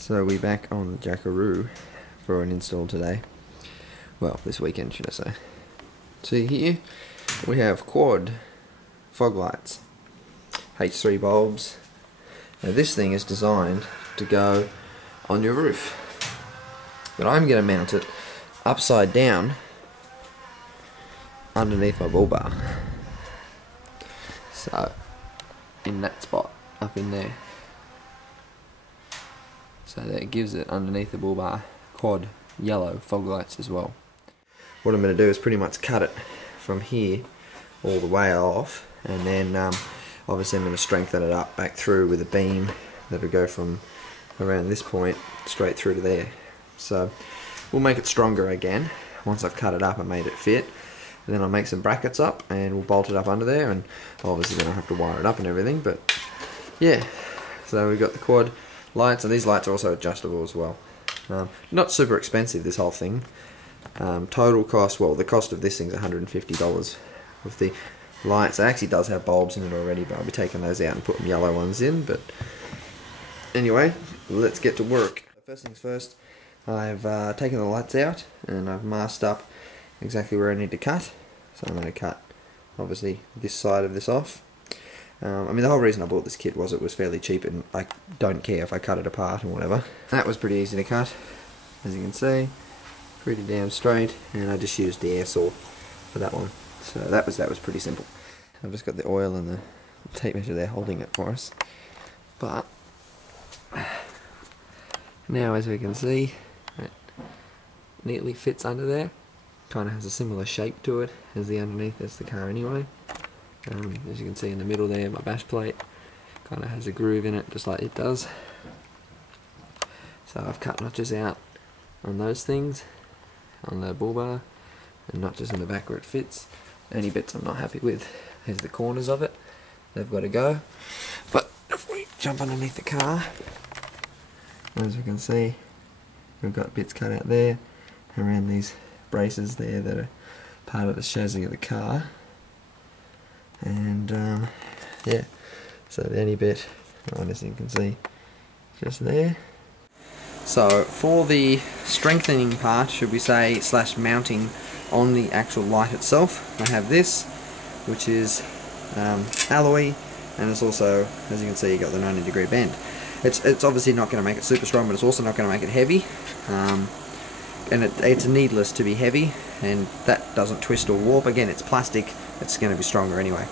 So we're back on the Jackaroo for an install today. Well, this weekend should I say. See here, we have quad fog lights, H3 bulbs. Now this thing is designed to go on your roof, but I'm going to mount it upside down underneath my bull bar. So, in that spot, up in there. So that it gives it underneath the bull bar quad yellow fog lights as well. What I'm going to do is pretty much cut it from here all the way off, and then obviously I'm going to strengthen it up back through with a beam that will go from around this point straight through to there. So we'll make it stronger again once I've cut it up and made it fit. And then I'll make some brackets up and we'll bolt it up under there, and obviously then I'll have to wire it up and everything, but yeah. So we've got the quad lights, and these lights are also adjustable as well. Not super expensive, this whole thing. Total cost, well, the cost of this thing's $150 with the lights. It actually does have bulbs in it already, but I'll be taking those out and putting yellow ones in. But anyway, let's get to work. First things first, I've taken the lights out and I've masked up exactly where I need to cut. So I'm going to cut obviously this side of this off. I mean, the whole reason I bought this kit was it was fairly cheap, and I don't care if I cut it apart or whatever. That was pretty easy to cut, as you can see, pretty damn straight, and I just used the air saw for that one. So that was pretty simple. I've just got the oil and the tape measure there holding it for us. But now, as we can see, it neatly fits under there. Kind of has a similar shape to it as the underneath as the car anyway. As you can see in the middle there, my bash plate kind of has a groove in it just like it does. So I've cut notches out on those things, on the bull bar, and notches in the back where it fits. Any bits I'm not happy with, here's the corners of it, they've got to go. But if we jump underneath the car, as we can see, we've got bits cut out there around these braces there that are part of the chassis of the car. And yeah, so the only bit, as you can see, just there. So for the strengthening part, should we say, slash mounting on the actual light itself, I have this, which is alloy, and it's also, as you can see, you got the 90-degree bend. It's obviously not going to make it super strong, but it's also not going to make it heavy. And it's needless to be heavy, and that doesn't twist or warp. Again, it's plastic, it's going to be stronger anyway.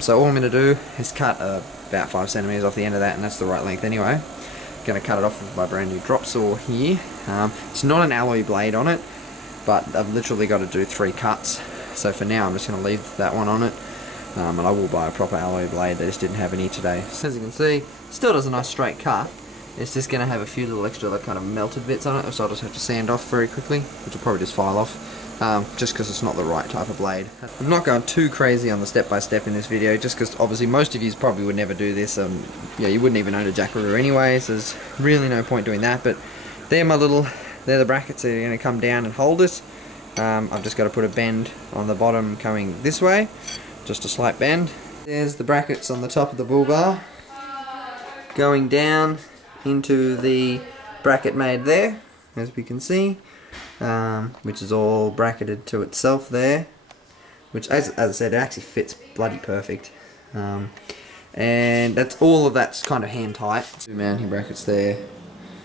So all I'm going to do is cut about 5 centimeters off the end of that, and that's the right length anyway. Going to cut it off with my brand new drop saw here. It's not an alloy blade on it, but I've literally got to do 3 cuts. So for now, I'm just going to leave that one on it, and I will buy a proper alloy blade. They just didn't have any today. So as you can see, still does a nice straight cut. It's just going to have a few little extra like kind of melted bits on it, so I'll just have to sand off very quickly, which will probably just file off, just because it's not the right type of blade. I'm not going too crazy on the step-by-step in this video, just because obviously most of you probably would never do this. Yeah, you wouldn't even own a Jackaroo anyway, so there's really no point doing that. But they're the brackets that are going to come down and hold it. I've just got to put a bend on the bottom coming this way, just a slight bend. There's the brackets on the top of the bull bar, going down into the bracket made there, as we can see, which is all bracketed to itself there, which as I said, it actually fits bloody perfect. And that's all of that's kind of hand tight. 2 mounting brackets there.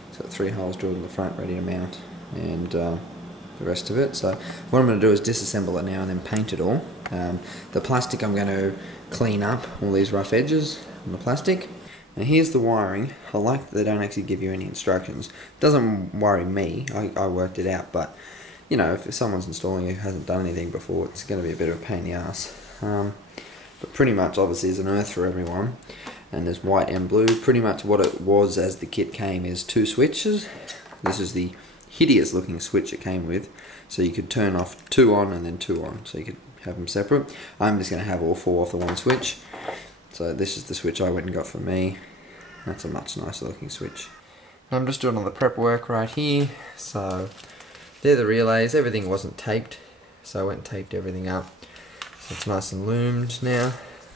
It's got 3 holes drilled in the front ready to mount, and the rest of it. So what I'm going to do is disassemble it now and then paint it all. The plastic, I'm going to clean up all these rough edges on the plastic. Now here's the wiring. I like that they don't actually give you any instructions. It doesn't worry me, I worked it out, but you know, if someone's installing it who hasn't done anything before, it's going to be a bit of a pain in the ass. But pretty much, obviously, there's an earth for everyone, and there's white and blue. Pretty much what it was as the kit came is 2 switches. This is the hideous looking switch it came with, so you could turn off 2 on and then 2 on, so you could have them separate. I'm just going to have all 4 off the one switch. So this is the switch I went and got for me. That's a much nicer looking switch. I'm just doing all the prep work right here. So they're the relays. Everything wasn't taped, so I went and taped everything up. So it's nice and loomed now,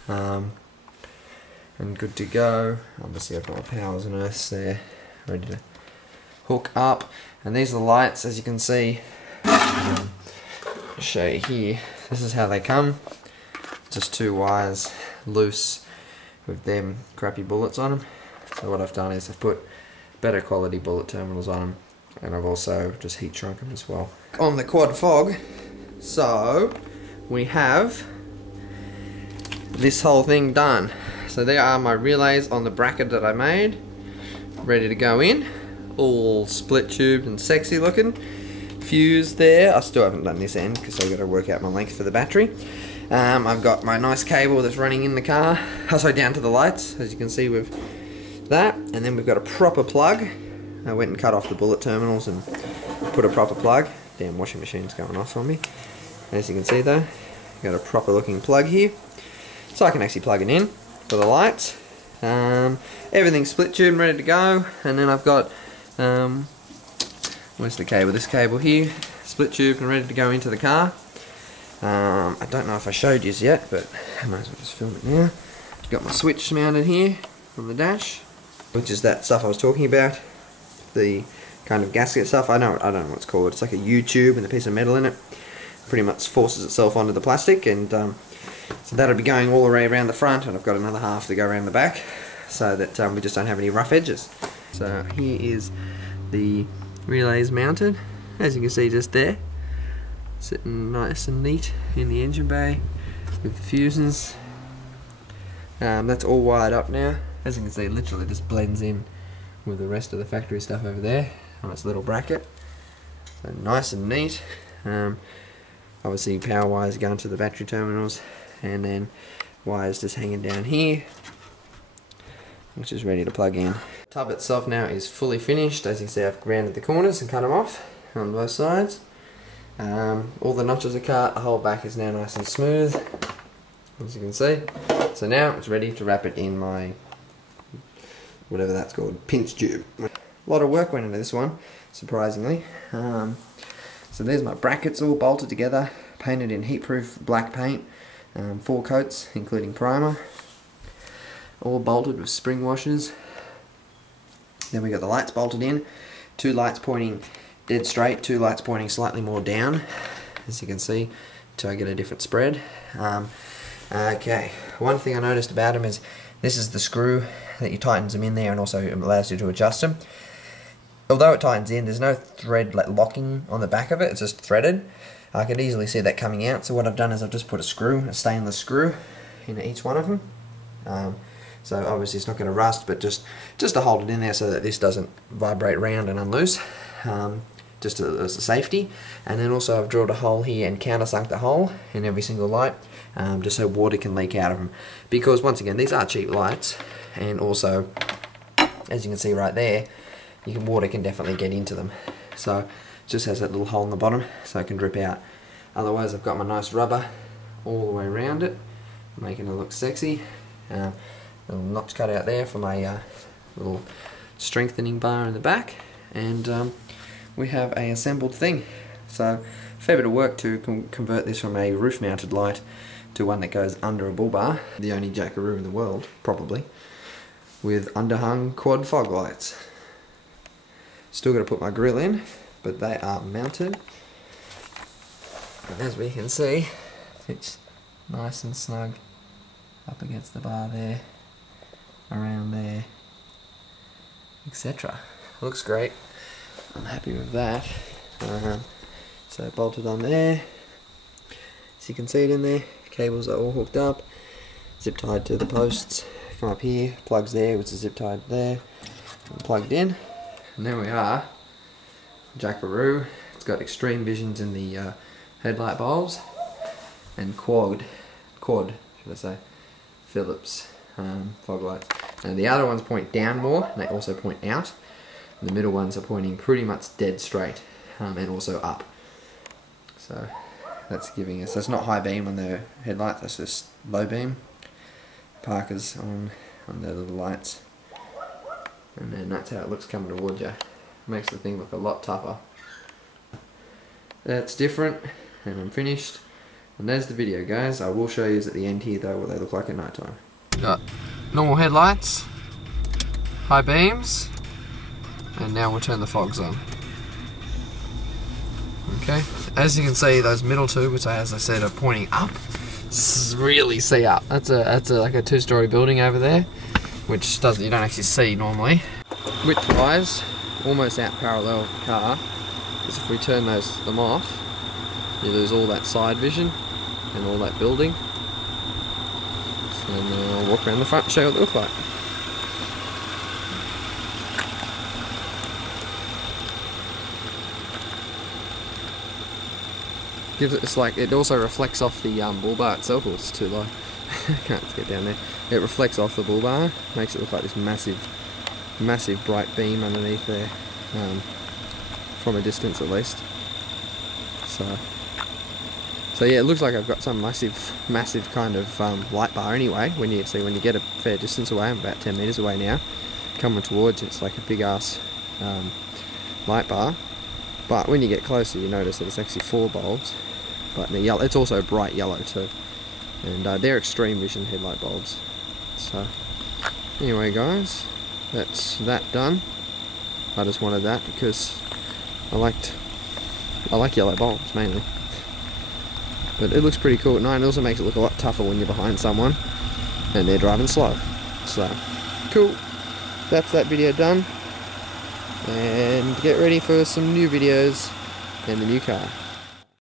and good to go. Obviously I've got my powers and earths there ready to hook up, and these are the lights, as you can see. I'll show you here. This is how they come. Just 2 wires loose with them crappy bullets on them. So what I've done is I've put better quality bullet terminals on them, and I've also just heat shrunk them as well. On the quad fog, so we have this whole thing done. So there are my relays on the bracket that I made, ready to go in, all split tubed and sexy looking. Fuse there. I still haven't done this end because I've got to work out my length for the battery. I've got my nice cable that's running in the car, also down to the lights, as you can see with that, and then we've got a proper plug. I went and cut off the bullet terminals and put a proper plug. Damn, washing machine's going off on me. As you can see though, got a proper looking plug here, so I can actually plug it in for the lights. Everything's split tube and ready to go, and then I've got where's the cable? This cable here, split tube and ready to go into the car. I don't know if I showed you yet, but I might as well just film it now. Got my switch mounted here from the dash, which is that stuff I was talking about, the kind of gasket stuff. I don't know what it's called. It's like a U-tube with a piece of metal in it. Pretty much forces itself onto the plastic, and so that'll be going all the way around the front, and I've got another half to go around the back, so that we just don't have any rough edges. So here is the relays mounted, as you can see just there, sitting nice and neat in the engine bay with the fuses. That's all wired up now. As you can see, it literally just blends in with the rest of the factory stuff over there on its little bracket. So nice and neat. Obviously power wires going to the battery terminals, and then wires just hanging down here, which is ready to plug in. The tub itself now is fully finished. As you can see, I've grounded the corners and cut them off on both sides. All the notches are cut, the whole back is now nice and smooth, as you can see. So now it's ready to wrap it in my, whatever that's called, pinch tube. A lot of work went into this one, surprisingly. So there's my brackets all bolted together, painted in heat-proof black paint, 4 coats including primer, all bolted with spring washers. Then we got the lights bolted in, 2 lights pointing dead straight, 2 lights pointing slightly more down, as you can see, to get a different spread. Okay, one thing I noticed about them is this is the screw that you tightens them in there, and also allows you to adjust them. Although it tightens in, there's no thread like locking on the back of it, it's just threaded. I could easily see that coming out, so what I've done is I've just put a screw, a stainless screw, in each one of them. So obviously it's not going to rust, but just to hold it in there so that this doesn't vibrate round and unloose, just as a safety. And then also I've drilled a hole here and countersunk the hole in every single light, just so water can leak out of them. Because once again, these are cheap lights, and also, as you can see right there, water can definitely get into them. So it just has that little hole in the bottom so it can drip out. Otherwise I've got my nice rubber all the way around it, making it look sexy. Little notch cut out there for my little strengthening bar in the back, and we have a assembled thing. So fair bit of work to convert this from a roof mounted light to one that goes under a bull bar. The only Jackaroo in the world, probably, with underhung quad fog lights. Still got to put my grill in, but they are mounted, and as we can see, fits nice and snug up against the bar there, around there, etc. Looks great. I'm happy with that. So bolted on there, so you can see it in there. Cables are all hooked up, zip tied to the posts. Come up here, plugs there, which is zip tied there, and plugged in. And there we are, Jackaroo. It's got Xtream visions in the headlight bulbs, and quad should I say, Phillips fog lights. And the other ones point down more, and they also point out. And the middle ones are pointing pretty much dead straight, and also up. So that's giving us, that's not high beam on the headlight, that's just low beam. Parkers on the little lights. And then that's how it looks coming towards you. Makes the thing look a lot tougher. That's different, and I'm finished. And there's the video, guys. I will show you at the end here though what they look like at night time. Got normal headlights, high beams, And now we'll turn the fogs on. Okay, as you can see, those middle two, which as I said are pointing up, really see up. That's like a two-story building over there, which you don't actually see normally. Width-wise, almost out parallel of the car, because if we turn them off, you lose all that side vision and all that building. So now I'll walk around the front and show you what they look like. It also reflects off the bull bar itself. Oh, it's too low. Can't get down there. It reflects off the bull bar, makes it look like this massive bright beam underneath there, from a distance at least. So yeah, it looks like I've got some massive kind of light bar anyway. When you get a fair distance away, I'm about 10 meters away now, coming towards you, it's like a big ass light bar. But when you get closer, you notice that it's actually 4 bulbs. But it's also bright yellow too, and they're Xtream vision headlight bulbs. So anyway, guys, that's that done. I just wanted that because I like yellow bulbs mainly. But it looks pretty cool at night. It also makes it look a lot tougher when you're behind someone and they're driving slow. So cool. That's that video done. And get ready for some new videos in the new car.